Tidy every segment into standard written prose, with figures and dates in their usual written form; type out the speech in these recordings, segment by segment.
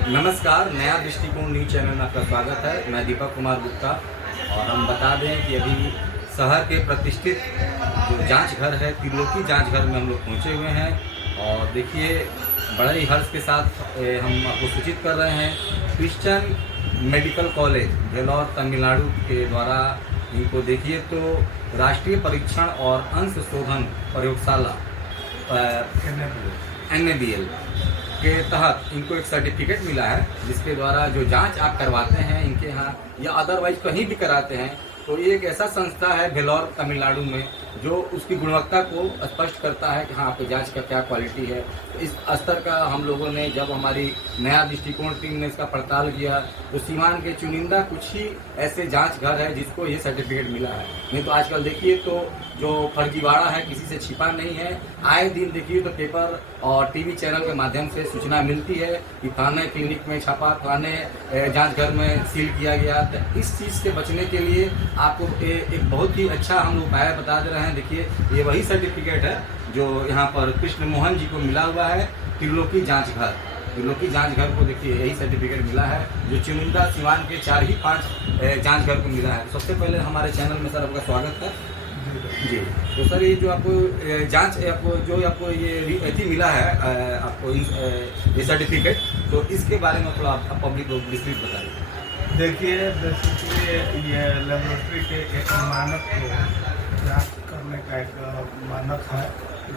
नमस्कार, नया दृष्टिकोण न्यूज़ चैनल में आपका स्वागत है। मैं दीपक कुमार गुप्ता और हम बता दें कि अभी शहर के प्रतिष्ठित जो जांच घर है, त्रिलोकी जांच घर में हम लोग पहुंचे हुए हैं। और देखिए, बड़े ही हर्ष के साथ हम आपको सूचित कर रहे हैं, Christian medical college Vellore Tamil Nadu के द्वारा इनको देखिए तो राष्ट्रीय परीक्षण और अंश शोधन प्रयोगशाला NABL के तहत इनको एक सर्टिफिकेट मिला है, जिसके द्वारा जो जांच आप करवाते हैं इनके यहाँ या अदरवाइज कहीं भी कराते हैं, तो ये एक ऐसा संस्था है वेल्लोर तमिलनाडु में जो उसकी गुणवत्ता को स्पष्ट करता है कि हाँ, आपकी जांच का क्या क्वालिटी है। तो इस स्तर का हम लोगों ने, जब हमारी नया दृष्टिकोण टीम ने इसका पड़ताल किया, तो सीमान के चुनिंदा कुछ ही ऐसे जांच घर है जिसको ये सर्टिफिकेट मिला है। नहीं तो आजकल देखिए तो जो फर्जीवाड़ा है किसी से छिपा नहीं है। आए दिन देखिए तो पेपर और टीवी चैनल के माध्यम से सूचना मिलती है कि फलाने क्लिनिक में छापा, फलाने जांच घर में सील किया गया। तो इस चीज़ से बचने के लिए आपको एक बहुत ही अच्छा हम उपाय बता दे रहे हैं। देखिए, ये वही सर्टिफिकेट है जो यहाँ पर कृष्ण मोहन जी को मिला हुआ है, त्रिलोकी जांच घर। त्रिलोकी जांच घर को देखिए यही सर्टिफिकेट मिला है जो चुनिंदा सीवान के 4 ही 5 जांच घर को मिला है। सबसे पहले हमारे चैनल में सर आपका स्वागत है जी। तो सर, ये जो आपको जांच आपको ये मिला है, आपको ये सर्टिफिकेट, तो इसके बारे में थोड़ा आप पब्लिक को विस्तृत बताइए। देखिए, बेसिकली ये लेबोरेटरी के एक मानक को जांच करने का एक मानक है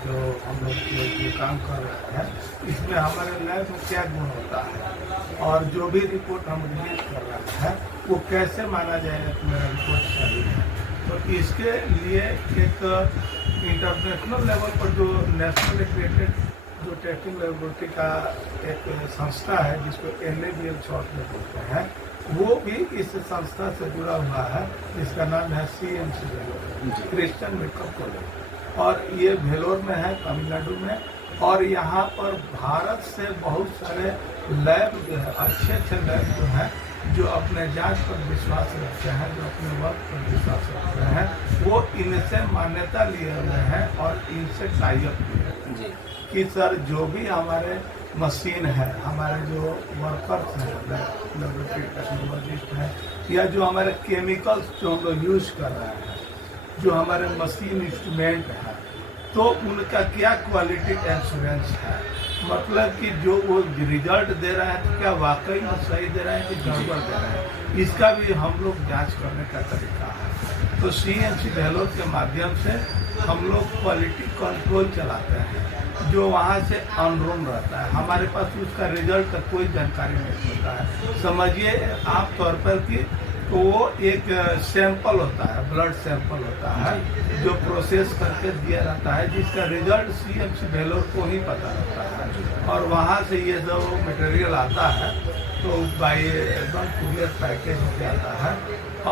जो हम लोग जो काम कर रहे हैं। इसमें हमारे लैब में क्या गुण होता है और जो भी रिपोर्ट हम रिलीज कर रहे हैं वो कैसे माना जाएगा कि मेरा रिपोर्ट सही है। तो इसके लिए एक इंटरनेशनल लेवल पर जो नेशनल एक्रेडिटेड जो टेस्टिंग लेबोरेटरी का एक संस्था है जिसको NABL शॉर्ट में बोलते हैं, वो भी इस संस्था से जुड़ा हुआ है, जिसका नाम है CMC Vellore Christian medical college. और ये वेल्लोर में है, तमिलनाडु में। और यहाँ पर भारत से बहुत सारे लैब जो है, अच्छे अच्छे लैब जो हैं, जो अपने जांच पर विश्वास रखते हैं, जो अपने वर्क पर विश्वास रखते हैं, वो इनसे मान्यता लिए हुए हैं और इनसे टाई अप किए हैं कि सर जो भी हमारे मशीन है, हमारे जो वर्कर्स हैं, लेबोरेटरी टेक्नोलॉजिस्ट हैं, या जो हमारे केमिकल्स जो हम लोग यूज कर रहे हैं, जो हमारे मशीन इंस्ट्रूमेंट है, तो उनका क्या क्वालिटी एश्योरेंस है। मतलब कि जो वो रिजल्ट दे रहा है तो क्या वाकई में सही दे रहा है कि गड़बड़ दे रहा है, इसका भी हम लोग जांच करने का तरीका है। तो CMC वेल्लोर के माध्यम से हम लोग क्वालिटी कंट्रोल चलाते हैं, जो वहाँ से अनरोन रहता है। हमारे पास उसका रिजल्ट का कोई जानकारी नहीं होता है। समझिए आप तौर पर कि तो वो एक सैंपल होता है, ब्लड सैंपल होता है, जो प्रोसेस करके दिया जाता है, जिसका रिजल्ट CMC वेल्लोर को ही पता रहता है। और वहाँ से ये जो मटेरियल आता है तो बाई एकदम कुरियर पैकेज होके आता है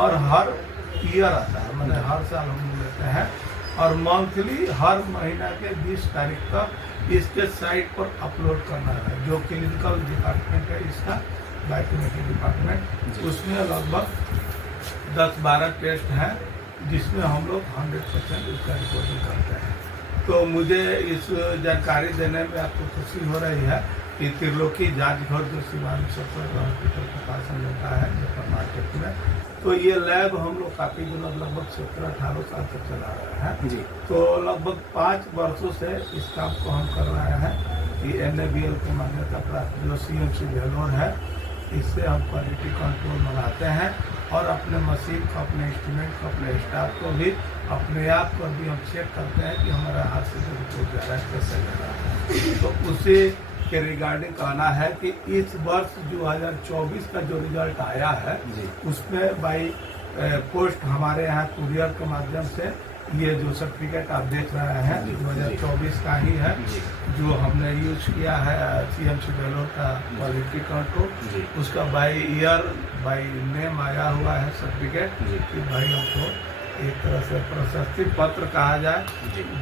और हर ईयर आता है, मतलब हर साल हम लेते हैं। और मंथली हर महीना के 20 तारीख तक इसके साइट पर अपलोड करना है। जो क्लिनिकल डिपार्टमेंट है इसका, बायोकेमिस्ट्री डिपार्टमेंट, उसमें लगभग 10-12 टेस्ट हैं जिसमें हम लोग 100% उसका रिपोर्टिंग करते हैं। तो मुझे इस जानकारी देने में आपको खुशी हो रही है कि त्रिलोकी जांच घर जो सीवान हॉस्पिटल के पास हम लोग है जफर मार्केट में, तो ये लैब हम लोग काफ़ी दिनों, लगभग 17-18 साल तक चला रहे हैं जी। तो लगभग 5 वर्षों से इस काम को हम कर रहे हैं कि NABL की मान्यता प्राप्त जो CMC वेल्लोर है, इससे हम क्वालिटी कंट्रोल मंगाते हैं और अपने मशीन को, अपने इंस्ट्रूमेंट को, अपने स्टाफ को भी, अपने आप को भी हम चेक करते हैं कि हमारा हाथ से जो रिपोर्ट जा रहा है कैसे जा रहा है। तो उसी के रिगार्डिंग कहना है कि इस वर्ष 2024 का जो रिजल्ट आया है उसमें बाई पोस्ट हमारे यहाँ कुरियर के माध्यम से ये जो सर्टिफिकेट आप देख रहे हैं 2024 का ही है, जो हमने यूज किया है CMC वेल्लोर का क्वालिटी कंट्रोल, उसका बाई ईयर बाई नेम आया हुआ है सर्टिफिकेट कि भाई हमको एक तरह से प्रशस्ति पत्र कहा जाए,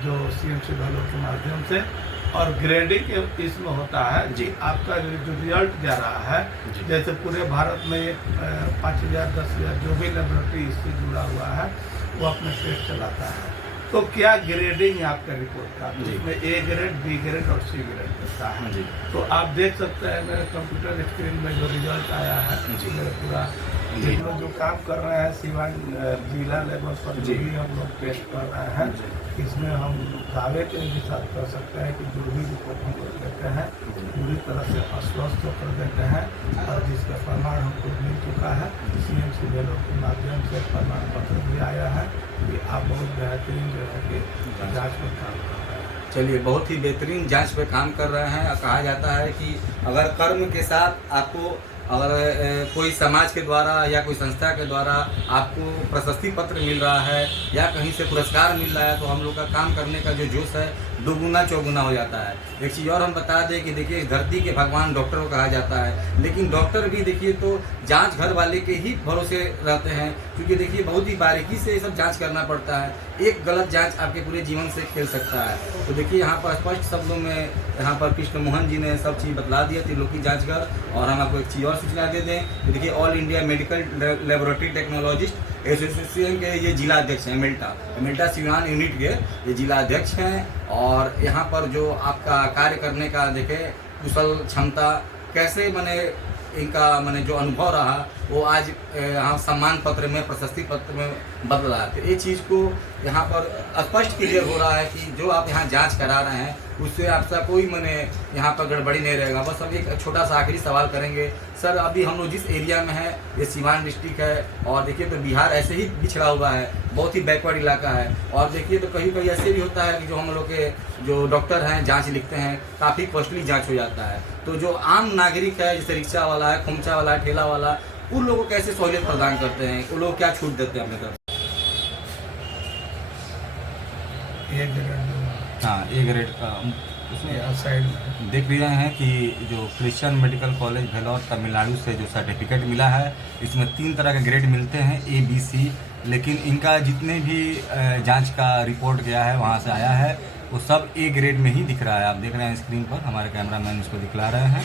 जो CMC वेल्लोर के माध्यम से। और ग्रेडिंग इसमें होता है जी, आपका जो रिजल्ट जा रहा है, जैसे पूरे भारत में 5,000 10,000 जो भी लेबोरेटरी इससे जुड़ा हुआ है वो अपने टेस्ट चलाता है। तो क्या ग्रेडिंग है आपका रिपोर्ट का, तो जी। उसमें ए ग्रेड, बी ग्रेड और सी ग्रेड होता है। जी। तो आप देख सकते हैं मेरे कंप्यूटर स्क्रीन में जो रिजल्ट आया है, जी। मेरे पूरा जी। हम लोग जो काम कर रहे हैं सिवान जिला लेवल पर जो जी। भी हम लोग टेस्ट कर रहे हैं, इसमें हम दावे के भी साथ कर सकते हैं कि जो भी रिपोर्ट हम लोग लेते हैं पूरी तरह से आश्वस्त होकर देते हैं, और जिसका प्रमाण हमको मिल चुका है CMC वेलोर के माध्यम से प्रमाण पत्र भी आया है कि आप बहुत बेहतरीन जो है कि जाँच में काम कर रहे हैं। चलिए, बहुत ही बेहतरीन जांच पे काम कर रहे हैं। और कहा जाता है कि अगर कर्म के साथ आपको अगर कोई समाज के द्वारा या कोई संस्था के द्वारा आपको प्रशस्ति पत्र मिल रहा है या कहीं से पुरस्कार मिल रहा है, तो हम लोग का काम करने का जो जोश है दोगुना चौगुना हो जाता है। एक चीज़ और हम बता दें कि देखिए, इस धरती के भगवान डॉक्टर को कहा जाता है, लेकिन डॉक्टर भी देखिए तो जांच घर वाले के ही भरोसे रहते हैं, क्योंकि देखिए बहुत ही बारीकी से ये सब जांच करना पड़ता है। एक गलत जांच आपके पूरे जीवन से खेल सकता है। तो देखिए, यहाँ पर स्पष्ट शब्दों में यहाँ पर कृष्ण मोहन जी ने सब चीज़ बतला दिया त्रिलोकी जांचगर। और हम आपको एक चीज़ और सूचना दे दें कि देखिए, all India medical laboratory technologist association के ये जिला अध्यक्ष हैं, मेल्टा सिवान यूनिट के ये जिला अध्यक्ष हैं। और यहाँ पर जो आपका कार्य करने का देखे कुशल क्षमता कैसे मने इनका मने जो अनुभव रहा वो आज यहाँ सम्मान पत्र में, प्रशस्ति पत्र में बदल रहा है। तो ये चीज़ को यहाँ पर स्पष्ट क्लियर हो रहा है कि जो आप यहाँ जांच करा रहे हैं उससे आपका कोई मने यहाँ पर गड़बड़ी नहीं रहेगा। बस अब एक छोटा सा आखिरी सवाल करेंगे सर, अभी हम लोग जिस एरिया में है ये सिवान डिस्ट्रिक्ट है, और देखिए तो बिहार ऐसे ही पिछड़ा हुआ है, बहुत ही बैकवर्ड इलाका है। और देखिए तो कहीं कहीं ऐसे भी होता है कि जो हम लोग के जो डॉक्टर हैं जांच लिखते हैं, काफ़ी कॉस्टली जांच हो जाता है। तो जो आम नागरिक है, जैसे रिक्शा वाला है, खोमचा वाला है, ठेला वाला, उन लोगों को कैसे सहूलियत प्रदान करते हैं, उन लोग क्या छूट देते हैं अपने तरफ? ए ग्रेड, हाँ, ए ग्रेड उसमें साइड में देख भी रहे हैं कि जो Christian medical college Vellore Tamil Nadu से जो सर्टिफिकेट मिला है, इसमें 3 तरह के ग्रेड मिलते हैं, A, B, C। लेकिन इनका जितने भी जांच का रिपोर्ट गया है वहाँ से आया है वो सब A ग्रेड में ही दिख रहा है। आप देख रहे हैं स्क्रीन पर, हमारे कैमरामैन इसको दिखला रहे हैं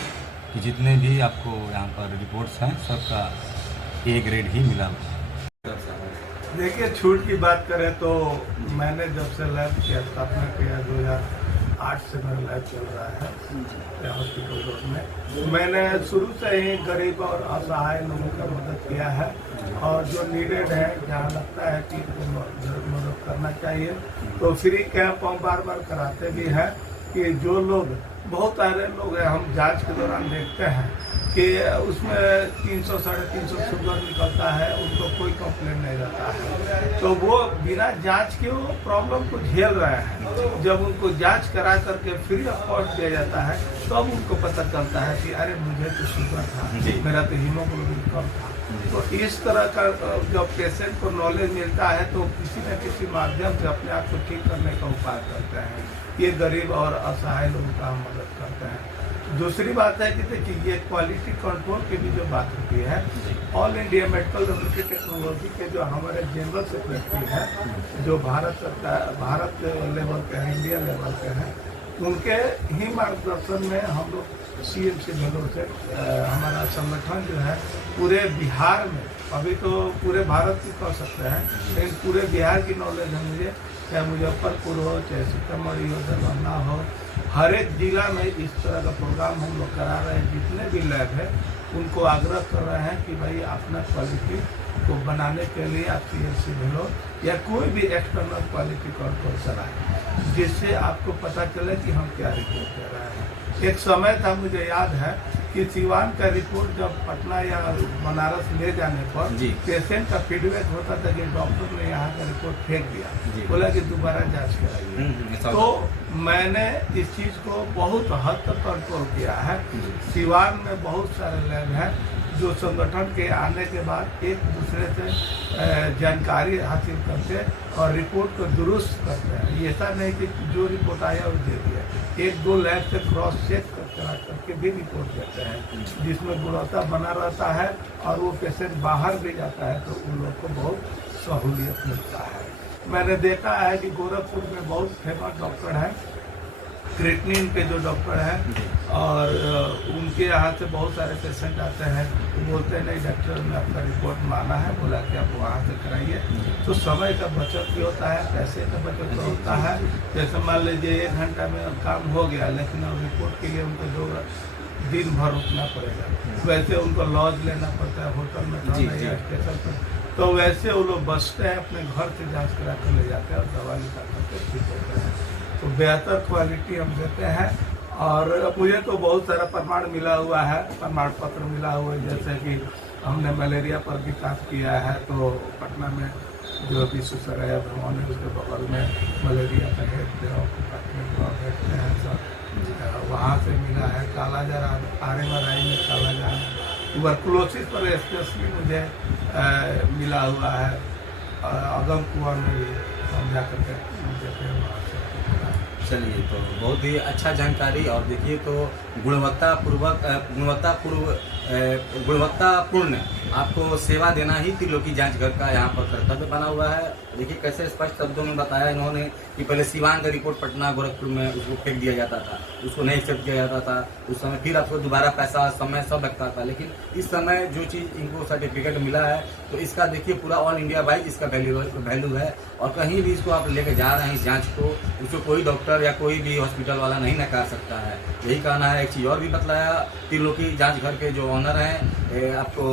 कि जितने भी आपको यहाँ पर रिपोर्ट्स हैं सबका A ग्रेड ही मिला हुआ है। देखिए, छूट की बात करें तो मैंने जब से लैब की स्थापना किया 2008 से मेरा लैब चल रहा है हॉस्पिटल रोड में, मैंने शुरू से ही गरीब और असहाय लोगों का मदद किया है। और जो नीडेड है, जहाँ लगता है कि मदद करना चाहिए, तो फ्री कैंप हम बार बार कराते भी हैं कि जो लोग, बहुत सारे लोग हैं हम जांच के दौरान देखते हैं कि उसमें 300 साढ़े 300 शुगर निकलता है, उनको कोई कंप्लेंट नहीं रहता है, तो वो बिना जांच के वो प्रॉब्लम को झेल रहे हैं। जब उनको जांच करा करके फ्री ऑफ कॉस्ट दिया जाता है तब उनको पता चलता है कि अरे मुझे तो शुगर था, मेरा तो हीमोग्लोबिन कम था। तो इस तरह का जब पेशेंट को नॉलेज मिलता है तो किसी न किसी माध्यम से अपने आप को ठीक करने का उपाय करते हैं। ये गरीब और असहाय लोगों का हम मदद करते हैं। दूसरी बात है कि देखिए, ये क्वालिटी कंट्रोल की भी जो बात होती है, all India medical laboratory technology के जो हमारे जनरल सेक्रेटरी हैं, जो भारत सरकार, भारत लेवल के हैं, इंडिया लेवल के हैं, उनके ही मार्गदर्शन में हम लोग CMC भेलोर से हमारा संगठन जो है पूरे बिहार में, अभी तो पूरे भारत की कह सकते हैं, लेकिन पूरे बिहार की नॉलेज है मुझे, चाहे मुजफ्फरपुर हो, चाहे सीतामढ़ी हो, दरभंगा हो, हर एक जिला में इस तरह का प्रोग्राम हम लोग करा रहे हैं। जितने भी लैब है उनको आग्रह कर रहे हैं कि भाई अपना क्वालिटी को बनाने के लिए आप CMC भेलोर या कोई भी एक्सटर्नल क्वालिटी कंट्रोल कराएं, जिससे आपको पता चले कि हम क्या रिपोर्ट कर रहे हैं। एक समय था, मुझे याद है कि सिवान का रिपोर्ट जब पटना या बनारस ले जाने पर पेशेंट का फीडबैक होता था कि डॉक्टर ने यहाँ का रिपोर्ट फेंक दिया, बोला कि दोबारा जांच कराइए। तो मैंने इस चीज़ को बहुत हद तक कंट्रोल किया है। सिवान में बहुत सारे लैब हैं जो संगठन के आने के बाद एक दूसरे से जानकारी हासिल करते और रिपोर्ट को दुरुस्त करते हैं। ये ऐसा नहीं कि जो रिपोर्ट आया वो दे दिया, 1-2 लैब से क्रॉस चेक करा करके भी रिपोर्ट देते हैं, जिसमें गुणवत्ता बना रहता है और वो पेशेंट बाहर भी जाता है तो उन लोग को बहुत सहूलियत मिलता है। मैंने देखा है कि गोरखपुर में बहुत फेमस डॉक्टर हैं, क्रिएटिनिन के जो डॉक्टर हैं, और उनके यहाँ से बहुत सारे पेशेंट आते हैं, वो बोलते हैं नहीं डॉक्टर ने आपका रिपोर्ट माना है, बोला कि आप वहाँ से कराइए। तो समय का बचत भी होता है, पैसे का बचत तो होता है। जैसे मान लीजिए 1 घंटा में काम हो गया, लेकिन अब रिपोर्ट के लिए उनको 2 दिन भर रुकना पड़ेगा। वैसे उनको लॉज लेना पड़ता है, होटल में रहना या स्टेशन पर, तो वैसे वो लोग बचते हैं, अपने घर से जांच करा कर ले जाते हैं और दवा लिखा करके ठीक होते हैं। तो बेहतर क्वालिटी हम देते हैं। और मुझे तो बहुत सारा प्रमाण मिला हुआ है, प्रमाण पत्र मिला हुआ है। जैसे कि हमने मलेरिया पर भी काम किया है, तो पटना में जो विश्वेश्वरैया भवन है उसके बगल में मलेरिया का हेड बैठते हैं सब, वहाँ से मिला है। कालाजार RMRI में कालाजार ट्यूबरकुलोसिस पर स्पेशली मुझे मिला हुआ है। अगम कुआं में भी हम जा करके देखे वहाँ से। चलिए, तो बहुत ही अच्छा जानकारी। और देखिए तो गुणवत्तापूर्ण आपको सेवा देना ही त्रिलोकी जांच घर का यहाँ पर कर्तव्य बना हुआ है। देखिए कैसे स्पष्ट शब्दों में बताया इन्होंने कि पहले सिवान का रिपोर्ट पटना गोरखपुर में उसको फेंक दिया जाता था, उसको नहीं एक्सेप्ट किया जाता था। उस समय फिर आपको दोबारा पैसा समय सब लगता था, लेकिन इस समय जो चीज़ इनको सर्टिफिकेट मिला है तो इसका देखिए पूरा ऑल इंडिया वाइज इसका वैल्यू है। और कहीं भी इसको आप लेके जा रहे हैं इस जाँच को, उसको कोई डॉक्टर या कोई भी हॉस्पिटल वाला नहीं नकार सकता है। यही कहना है। एक चीज़ और भी बतलाया, त्रिलोकी जांच घर के जो ऑनर हैं आपको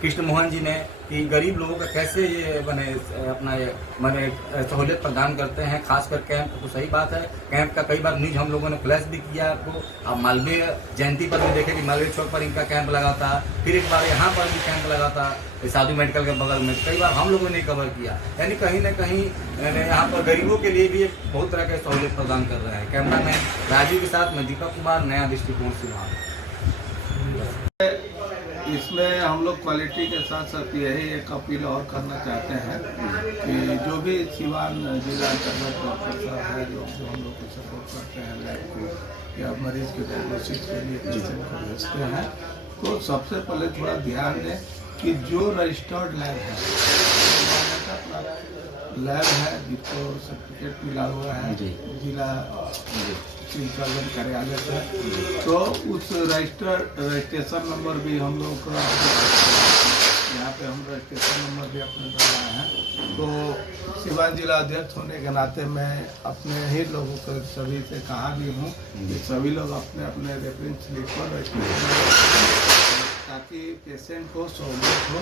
कृष्ण मोहन जी ने, कि गरीब लोगों का कैसे ये मैंने सहूलियत प्रदान करते हैं, खासकर कैंप। तो सही बात है, कैंप का कई बार न्यूज हम लोगों ने फ्लैश भी किया आपको। आप मालवीय जयंती पर भी देखे कि मालवीय चौक पर इनका कैंप लगा था, फिर एक बार यहाँ पर भी कैंप लगा था साधु मेडिकल के बगल में। कई बार हम लोगों ने कवर किया। यानी कहीं ना कहीं यहाँ पर गरीबों के लिए भी एक बहुत तरह के सहूलियत प्रदान कर रहे हैं। कैमरा मैन राजीव के साथ मैं दीपक कुमार, नया दृष्टिकोण सिवान। इसमें हम लोग क्वालिटी के साथ साथ यही एक अपील और करना चाहते हैं कि जो भी सिवान जिला अंतर्गत डॉक्टर है, लोग जो हम लोग को सपोर्ट करते हैं लैब को या मरीज के डायग्नोसिस के लिए पेशेंट को भेजते हैं, तो सबसे पहले थोड़ा ध्यान दें कि जो रजिस्टर्ड लैब है, लैब है जिसको सर्टिफिकेट मिला हुआ है जिला सिंचालन कार्यालय से, तो उस रजिस्ट्रेशन नंबर भी हम लोग का यहाँ पे हम रजिस्ट्रेशन नंबर भी अपने बनाए हैं। तो सिवान जिला अध्यक्ष होने के नाते मैं अपने ही लोगों को सभी से कहा भी हूँ कि सभी लोग अपने अपने रेफरेंस लिखकर ताकि पेशेंट को सहूलियत हो,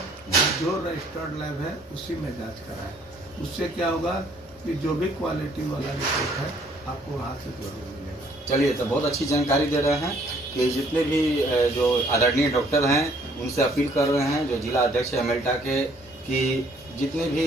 जो रजिस्टर्ड लैब है उसी में जांच कराएं। उससे क्या होगा कि जो भी क्वालिटी वाला रिपोर्ट है आपको वहाँ से जरूर मिलेगा। चलिए, तो बहुत अच्छी जानकारी दे रहे हैं कि जितने भी जो आदरणीय डॉक्टर हैं उनसे अपील कर रहे हैं, जो जिला अध्यक्ष है अमेल्टा के, कि जितने भी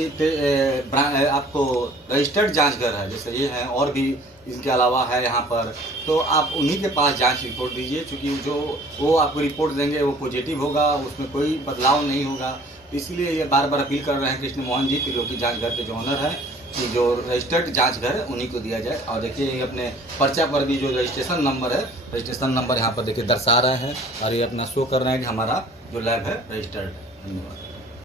आपको रजिस्टर्ड जांचघर है जैसे ये हैं और भी इनके अलावा है यहाँ पर, तो आप उन्हीं के पास जांच रिपोर्ट दीजिए, क्योंकि जो वो आपको रिपोर्ट देंगे वो पॉजिटिव होगा, उसमें कोई बदलाव नहीं होगा। इसलिए ये बार बार अपील कर रहे हैं कृष्ण मोहन जी, त्रिलोकी जांच घर के जो ऑनर हैं, कि जो रजिस्टर्ड जांच घर है उन्हीं को दिया जाए। और देखिए अपने पर्चा पर भी जो रजिस्ट्रेशन नंबर है, रजिस्ट्रेशन नंबर यहाँ पर देखिए दर्शा रहे हैं और ये अपना शो कर रहे हैं कि हमारा जो लैब है रजिस्टर्ड है। धन्यवाद।